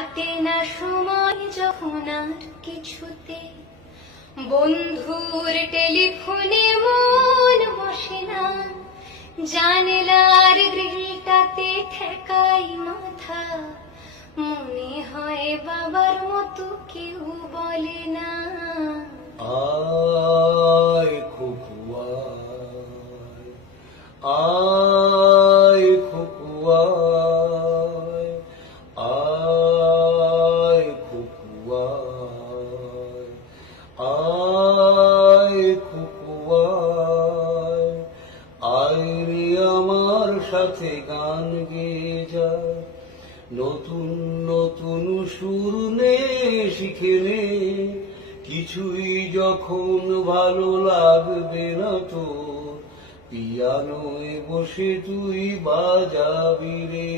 কাটে না সময় যখন আর কিছুতে, বন্ধুর টেলিফোনে মন বসে না, জানলার গ্রিলটাতে ঠেকাই মাথা, মনে হয় বাবার মতো কেউ বলে না। আয় খোকুয়ায়, আয় খোকুয়ায়, আয় খোকুয়ায়, আয় খোকুয়ায়, আয় রে আমার সাথে গান গেয়ে যা, নতুন নতুন সুর নে শিখে নে, কিছুই যখন ভালো লাগবে না তোর, পিয়ানোয় বসে তুই বাজাবি রে।